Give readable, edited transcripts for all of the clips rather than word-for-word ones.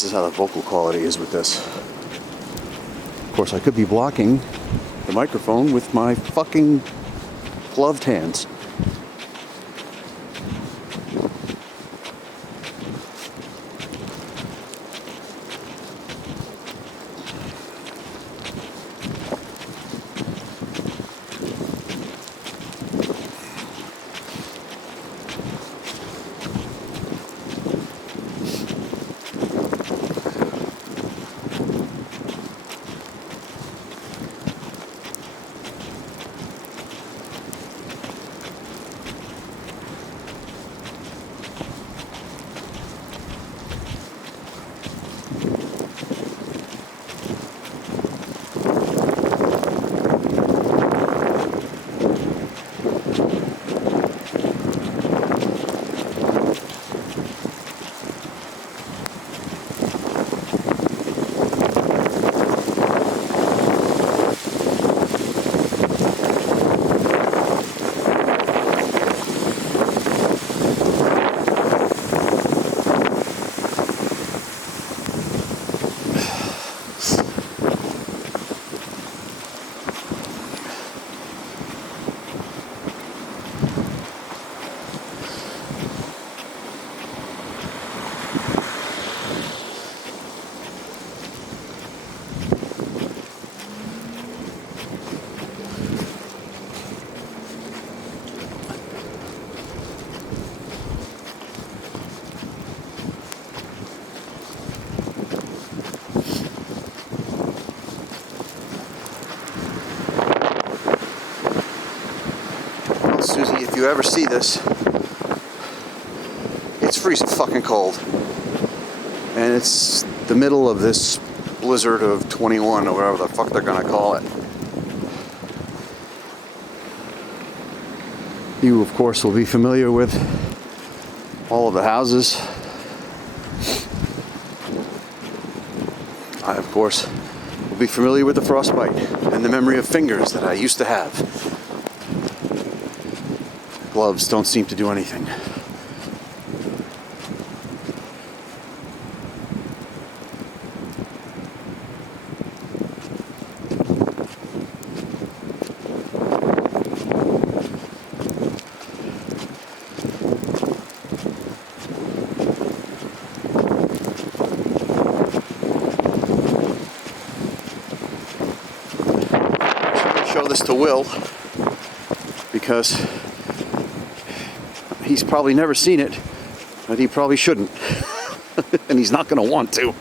this is how the vocal quality is with this. Of course, I could be blocking the microphone with my fucking gloved hands. Susie, if you ever see this, it's freezing fucking cold. And it's the middle of this blizzard of 21 or whatever the fuck they're gonna call it. You, of course, will be familiar with all of the houses. I, of course, will be familiar with the frostbite and the memory of fingers that I used to have. Gloves don't seem to do anything. Show this to Will because he's probably never seen it, but he probably shouldn't. And he's not going to want to.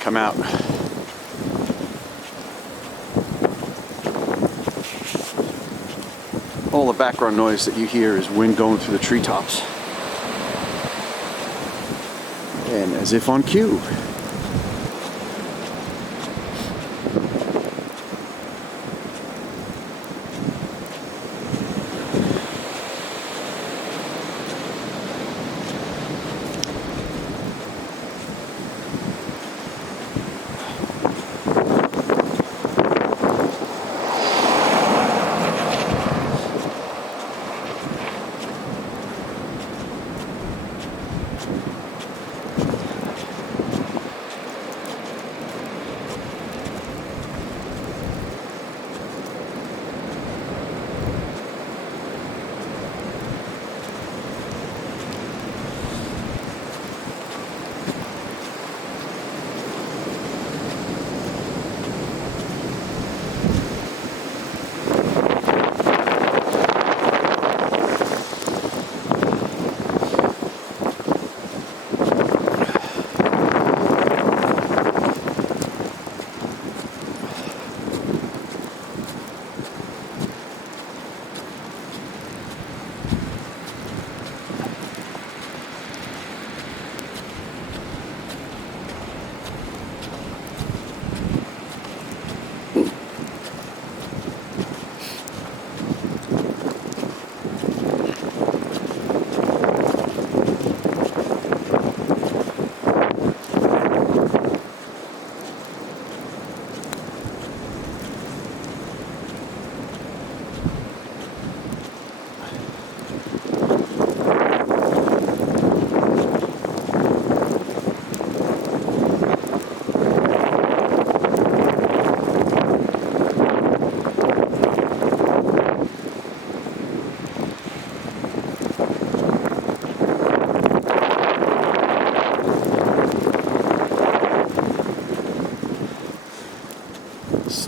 Come out. All the background noise that you hear is wind going through the treetops. And as if on cue,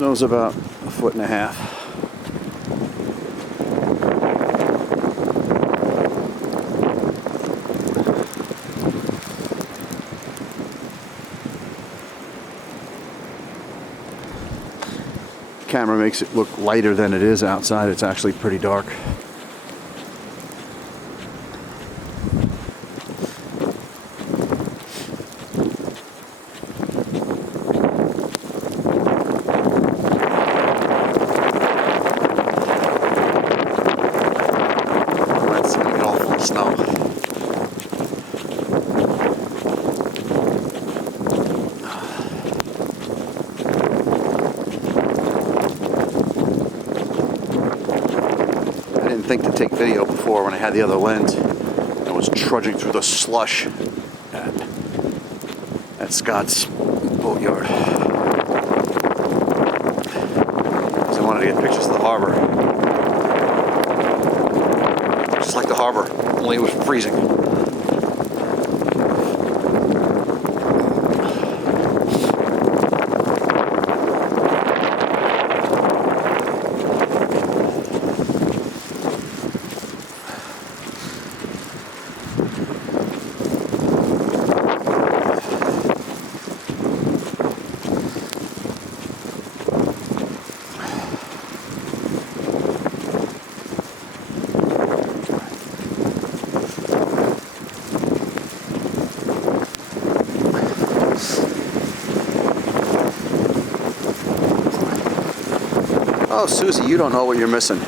Snow's about 1.5 feet. Camera makes it look lighter than it is outside. It's actually pretty dark. Let's get all full of snow. Think to take video before when I had the other lens. I was trudging through the slush at Scott's boatyard because I wanted to get pictures of the harbor, just like the harbor, only it was freezing. Oh, Susie, you don't know what you're missing.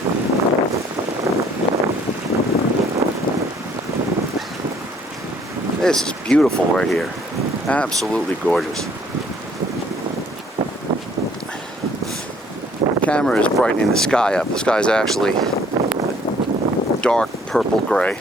This is beautiful right here. Absolutely gorgeous. The camera is brightening the sky up. The sky is actually a dark purple gray.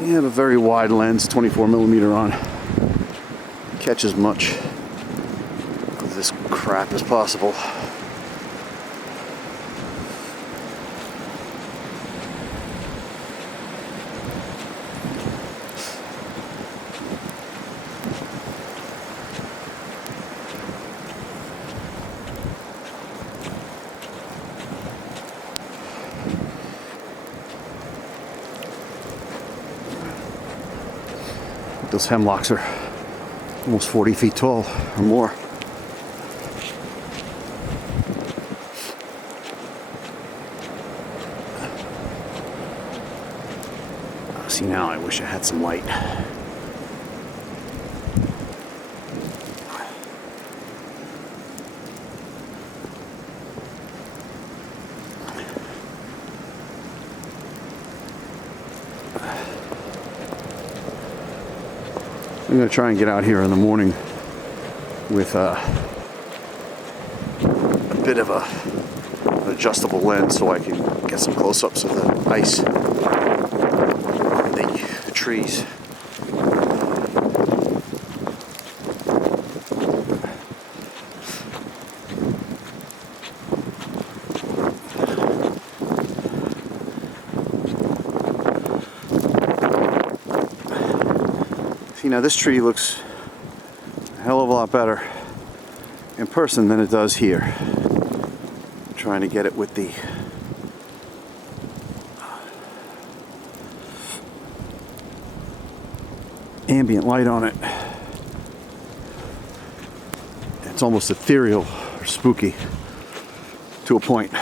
You have a very wide lens, 24mm on. Catch as much of this crap as possible. Those hemlocks are almost 40 feet tall or more. See, now I wish I had some light. I'm going to try and get out here in the morning with a bit of an adjustable lens so I can get some close-ups of the ice and the trees. See, now this tree looks a hell of a lot better in person than it does here. I'm trying to get it with the ambient light on it. It's almost ethereal or spooky to a point.